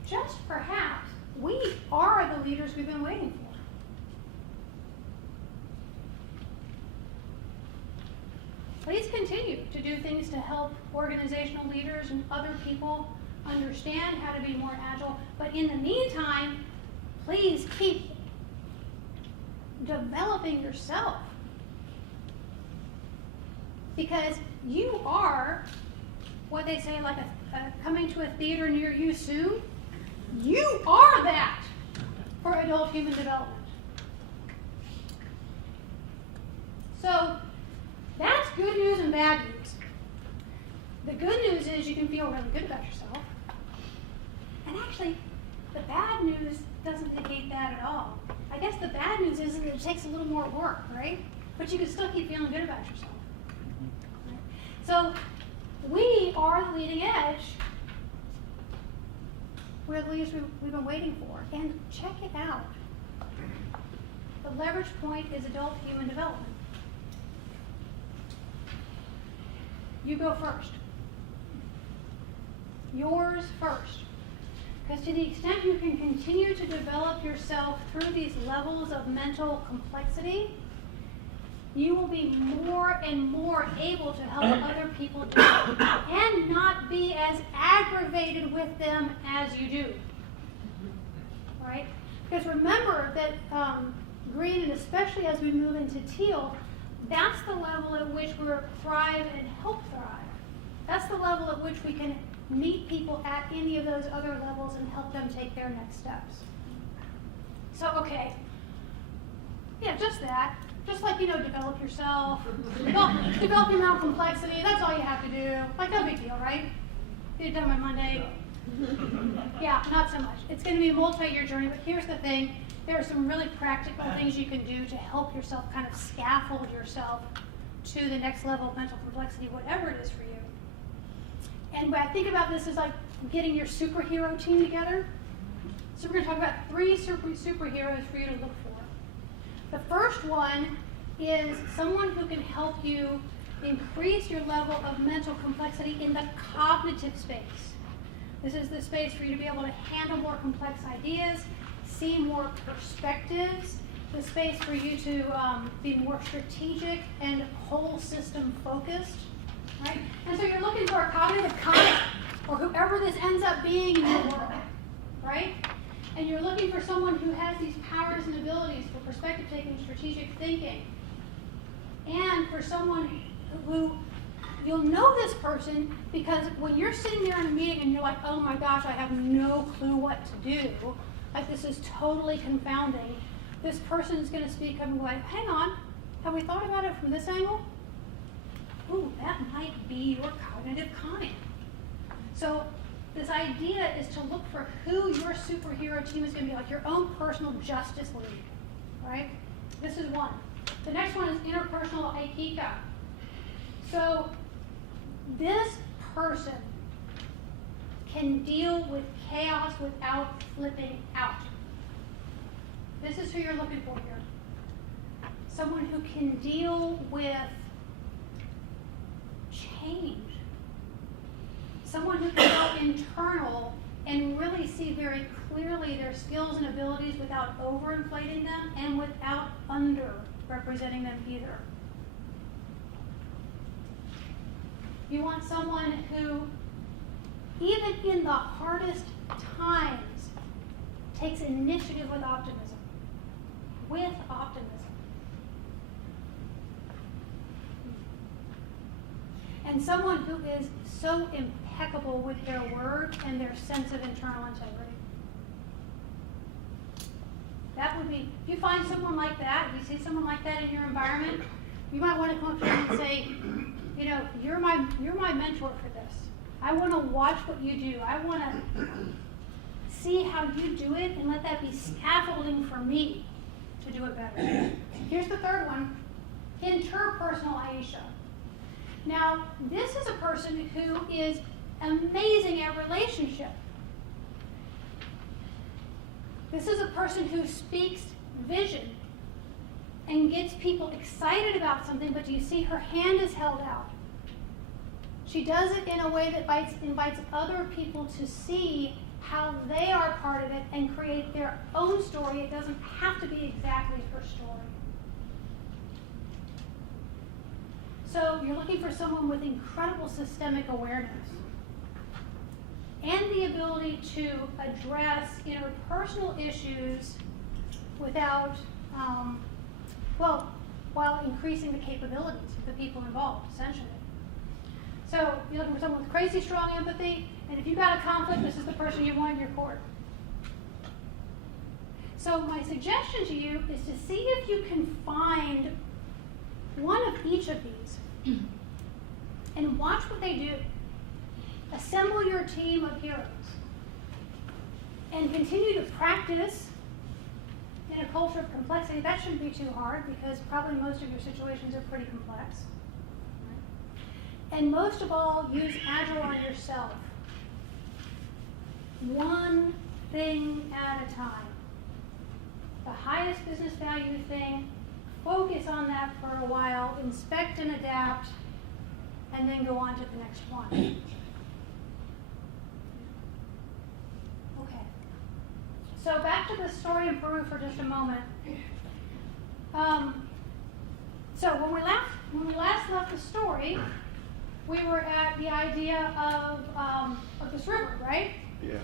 just perhaps, we are the leaders we've been waiting for. Please continue to do things to help organizational leaders and other people understand how to be more agile. But in the meantime, please keep developing yourself. Because you are, what they say, like coming to a theater near you soon. You are that for adult human development. So, that's good news and bad news. The good news is you can feel really good about yourself. And actually, the bad news doesn't negate that at all. I guess the bad news is that it takes a little more work, right? But you can still keep feeling good about yourself. Right? So we are the leading edge. We're the leaders we've been waiting for. And check it out. The leverage point is adult human development. You go first. Yours first. Because to the extent you can continue to develop yourself through these levels of mental complexity, you will be more and more able to help other people do it and not be as aggravated with them as you do. Right? Because remember that green, and especially as we move into teal, that's the level at which we're thrive and help thrive. That's the level at which we can meet people at any of those other levels and help them take their next steps. So, okay. Yeah, just that. Just like, develop yourself, develop your mental complexity. That's all you have to do. Like, no big deal, right? Get it done by Monday. Yeah, not so much. It's going to be a multi-year journey, but here's the thing. There are some really practical things you can do to help yourself kind of scaffold yourself to the next level of mental complexity, whatever it is for you. And when I think about this as like getting your superhero team together. So we're going to talk about 3 superheroes for you to look for. The first one is someone who can help you increase your level of mental complexity in the cognitive space. This is the space for you to be able to handle more complex ideas, see more perspectives, the space for you to be more strategic and whole system focused, right? And so you're looking for a cognitive Kant, or whoever this ends up being in your world, right? And you're looking for someone who has these powers and abilities for perspective taking, strategic thinking, and for someone who you'll know this person because when you're sitting there in a meeting and you're like, oh my gosh, I have no clue what to do, like this is totally confounding, this person is going to speak up and be like, hang on, have we thought about it from this angle? Ooh, that might be your cognitive Kant. So this idea is to look for who your superhero team is going to be, like your own personal justice league, right? This is one. The next one is interpersonal Aikika. So this person can deal with chaos without flipping out. This is who you're looking for here. Someone who can deal with change. Someone who can go internal and really see very clearly their skills and abilities without overinflating them and without underrepresenting them either. You want someone who, even in the hardest times, takes initiative with optimism. With optimism. And someone who is so impeccable with their word and their sense of internal integrity. That would be, if you find someone like that, if you see someone like that in your environment, you might want to come up to them and say, you're my mentor for this. I want to watch what you do. I want to see how you do it and let that be scaffolding for me to do it better. Here's the third one, interpersonal Aisha. Now, this is a person who is amazing at relationship. This is a person who speaks vision and gets people excited about something, but do you see her hand is held out? She does it in a way that invites other people to see how they are part of it and create their own story. It doesn't have to be exactly her story. So you're looking for someone with incredible systemic awareness and the ability to address interpersonal issues without, while increasing the capabilities of the people involved, essentially. So you're looking for someone with crazy strong empathy, and if you've got a conflict, this is the person you want in your court. So my suggestion to you is to see if you can find one of each of these and watch what they do. Assemble your team of heroes and continue to practice in a culture of complexity, that shouldn't be too hard because probably most of your situations are pretty complex. Right? And most of all, use Agile on yourself. One thing at a time. The highest business value thing, focus on that for a while, inspect and adapt, and then go on to the next one. Okay. So back to the story in Peru for just a moment. So when we last left the story, we were at the idea of this river, right? Yeah.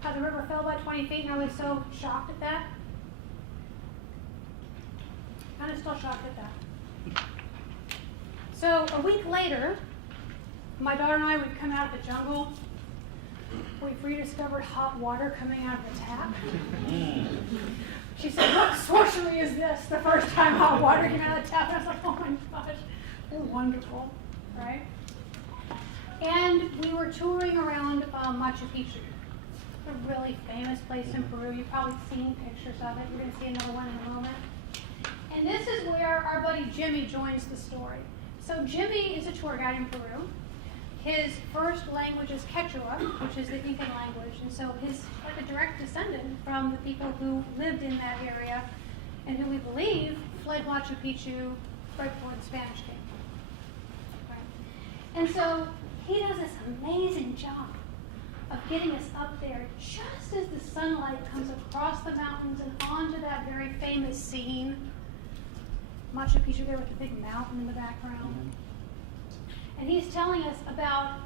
How the river fell by 20 feet, and I was so shocked at that. Kind of still shocked at that. So a week later, my daughter and I would come out of the jungle. We've rediscovered hot water coming out of the tap. She said, "What sorcery is this?" The first time hot water came out of the tap, and I was like, "Oh my gosh, they're wonderful," right? And we were touring around Machu Picchu, a really famous place in Peru. You've probably seen pictures of it. You're going to see another one in a moment. And this is where our buddy Jimmy joins the story. So Jimmy is a tour guide in Peru. His first language is Quechua, which is the Incan language, and so he's like a direct descendant from the people who lived in that area and who we believe fled Machu Picchu right before the Spanish came. Right. And so he does this amazing job of getting us up there just as the sunlight comes across the mountains and onto that very famous scene. Machu Picchu there with the big mountain in the background. And he's telling us about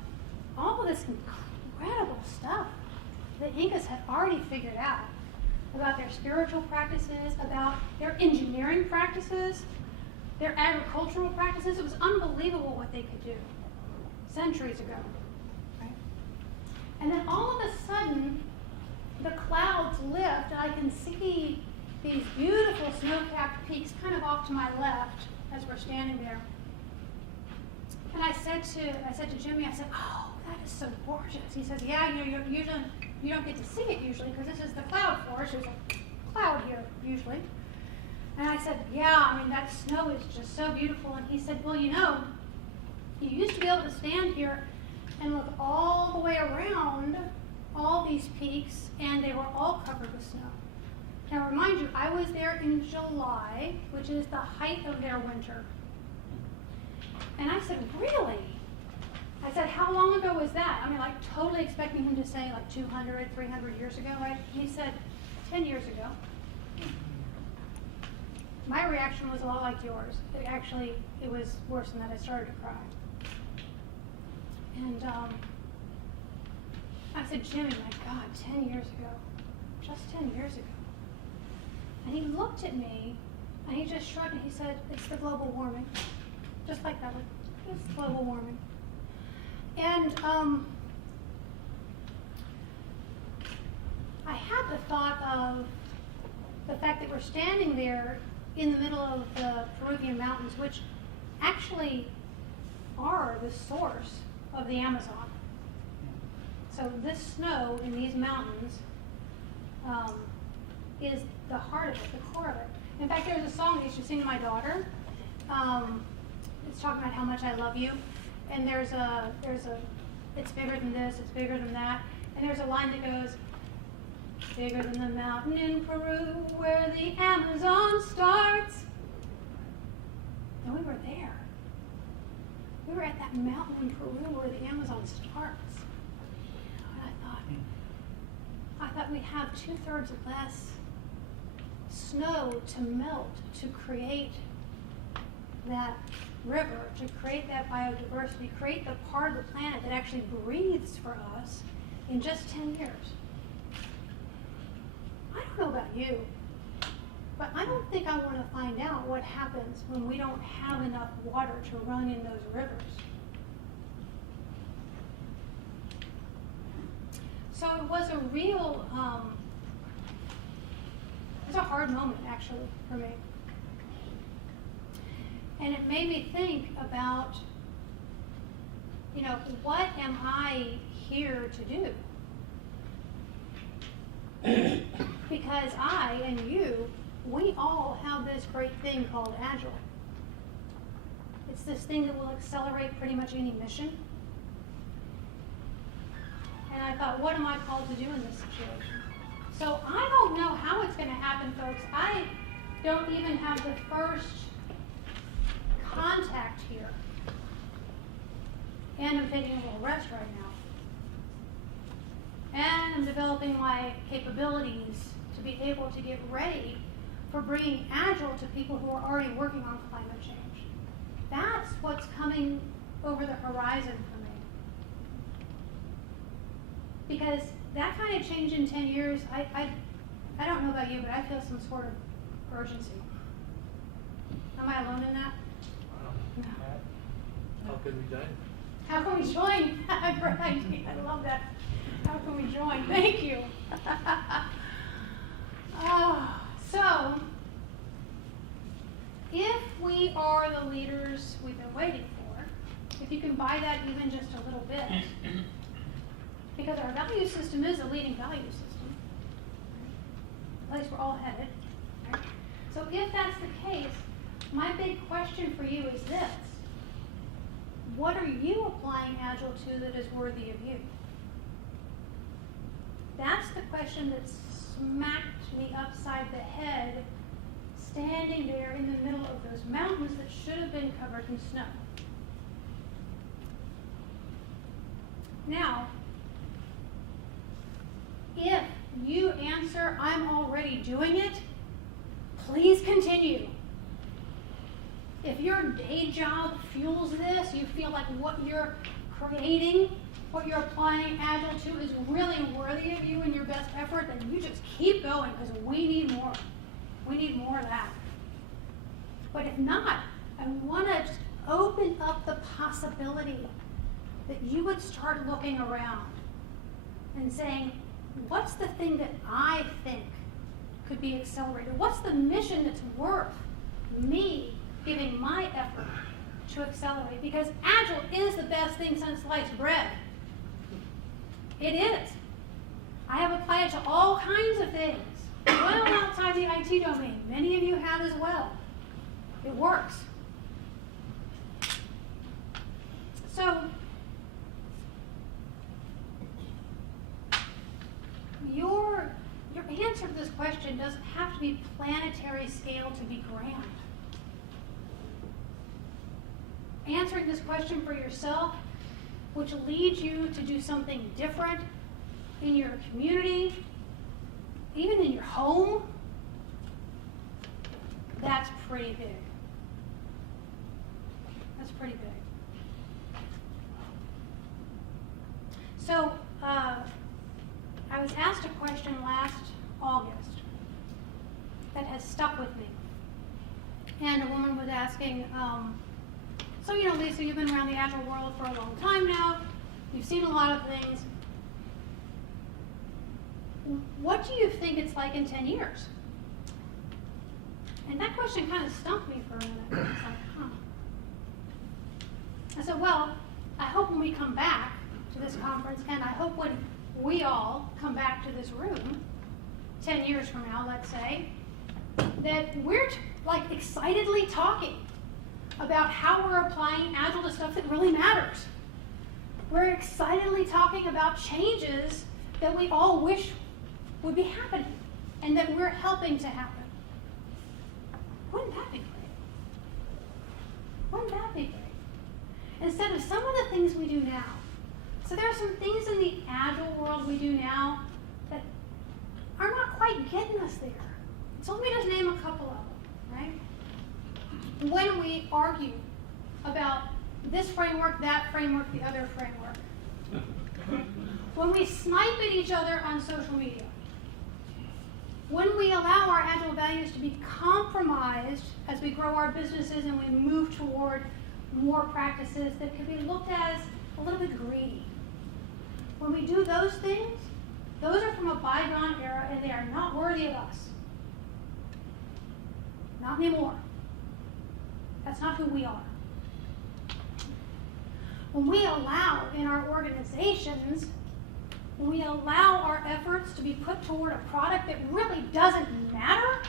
all of this incredible stuff the Incas had already figured out about their spiritual practices, about their engineering practices, their agricultural practices. It was unbelievable what they could do centuries ago. Right? And then all of a sudden, the clouds lift, and I can see these beautiful snow-capped peaks kind of off to my left as we're standing there. And I said to Jimmy, I said, "Oh, that is so gorgeous." He says, "Yeah, you don't get to see it usually because this is the cloud forest. There's a cloud here usually." And I said, "Yeah, I mean that snow is just so beautiful." And he said, "Well, you used to be able to stand here and look all the way around all these peaks, and they were all covered with snow." Now, remind you, I was there in July, which is the height of their winter. And I said, "Really?" I said, "How long ago was that?" I mean, like totally expecting him to say like 200, 300 years ago, right? He said, 10 years ago. My reaction was a lot like yours. It was worse than that. I started to cry. And I said, "Jimmy, my God, 10 years ago. Just 10 years ago." And he looked at me, and he just shrugged, and he said, "It's the global warming." Just like that one. It's global warming. And I had the thought of the fact that we're standing there in the middle of the Peruvian mountains, which actually are the source of the Amazon. So this snow in these mountains is the heart of it, the core of it. In fact, there's a song I used to sing to my daughter. It's talking about how much I love you, and there's a it's bigger than this, it's bigger than that, and there's a line that goes, "Bigger than the mountain in Peru where the Amazon starts." And we were there. We were at that mountain in Peru where the Amazon starts. And I thought we'd have 2/3 less snow to melt to create that river, to create that biodiversity, create the part of the planet that actually breathes for us in just 10 years. I don't know about you, but I don't think I want to find out what happens when we don't have enough water to run in those rivers. So it was a real, it was a hard moment actually for me. And it made me think about, what am I here to do? Because I and you we all have this great thing called Agile. It's this thing that will accelerate pretty much any mission. And I thought, what am I called to do in this situation? So I don't know how it's going to happen, folks. I don't even have the first contact here. And I'm taking a little rest right now. And I'm developing my capabilities to be able to get ready for bringing Agile to people who are already working on climate change. That's what's coming over the horizon for me. Because that kind of change in 10 years, I don't know about you, but I feel some sort of urgency. Am I alone in that? No. How can we join? How can we join? Great idea. I love that. How can we join? Thank you. So, if we are the leaders we've been waiting for, if you can buy that even just a little bit, because our value system is a leading value system, the place we're all headed. Right? So if that's the case, my big question for you is this. What are you applying Agile to that is worthy of you? That's the question that smacked me upside the head, standing there in the middle of those mountains that should have been covered in snow. Now, if you answer, I'm already doing it, please continue. If your day job fuels this, you feel like what you're creating, what you're applying Agile to is really worthy of you and your best effort, then you just keep going because we need more. We need more of that. But if not, I want to just open up the possibility that you would start looking around and saying, what's the thing that I think could be accelerated? What's the mission that's worth me giving my effort to accelerate? Because Agile is the best thing since sliced bread. It is. I have applied it to all kinds of things, well outside the IT domain. Many of you have as well. It works. So, your answer to this question doesn't have to be planetary scale to be grand. Answering this question for yourself, which leads you to do something different in your community, even in your home, that's pretty big. That's pretty big. So, I was asked a question last August that has stuck with me. And a woman was asking, so, you know, Lisa, you've been around the Agile world for a long time now. You've seen a lot of things. What do you think it's like in 10 years? And that question kind of stumped me for a minute. I was like, huh. I said, well, I hope when we come back to this conference, and I hope when we all come back to this room 10 years from now, let's say, that we're like excitedly talking about how we're applying Agile to stuff that really matters. We're excitedly talking about changes that we all wish would be happening and that we're helping to happen. Wouldn't that be great? Wouldn't that be great? Instead of some of the things we do now. So there are some things in the Agile world we do now that are not quite getting us there. So let me just name a couple of them, right? When we argue about this framework, that framework, the other framework. When we snipe at each other on social media. When we allow our Agile values to be compromised as we grow our businesses and we move toward more practices that can be looked at as a little bit greedy. When we do those things, those are from a bygone era and they are not worthy of us. Not anymore. That's not who we are. When we allow in our organizations, when we allow our efforts to be put toward a product that really doesn't matter,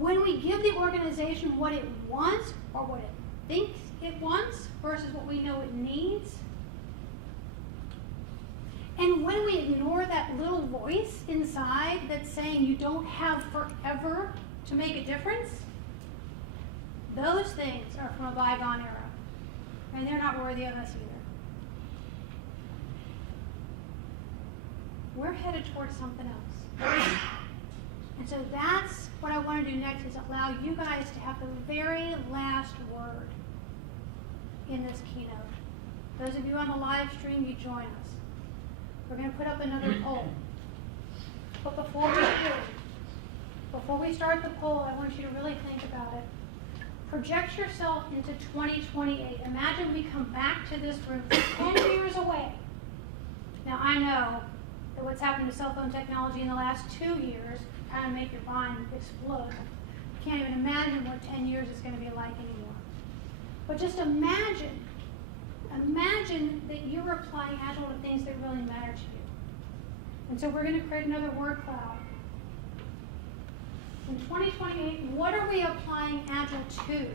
when we give the organization what it wants or what it thinks it wants versus what we know it needs, and when we ignore that little voice inside that's saying you don't have forever to make a difference, those things are from a bygone era, and they're not worthy of us either. We're headed towards something else. And so that's what I want to do next, is allow you guys to have the very last word in this keynote. Those of you on the live stream, you join us. We're going to put up another poll. But before we start the poll, I want you to really think about it. Project yourself into 2028. Imagine we come back to this room 10 years away. Now, I know that what's happened to cell phone technology in the last 2 years kind of make your mind explode. You can't even imagine what 10 years is going to be like anymore. But just imagine that you're applying Agile to things that really matter to you. And so we're going to create another word cloud. In 2028, what are we applying Agile to?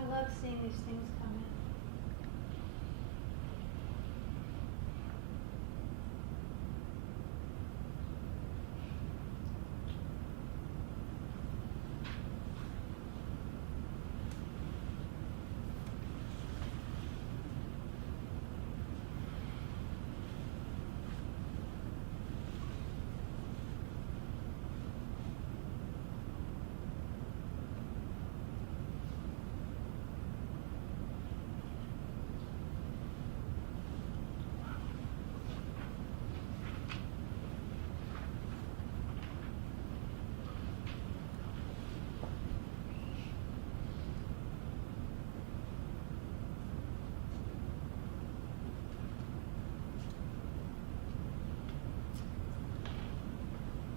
I love seeing these things come in.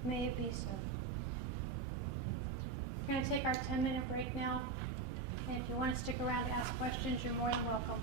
May it be so. We're going to take our 10-minute break now. And if you want to stick around to ask questions, you're more than welcome.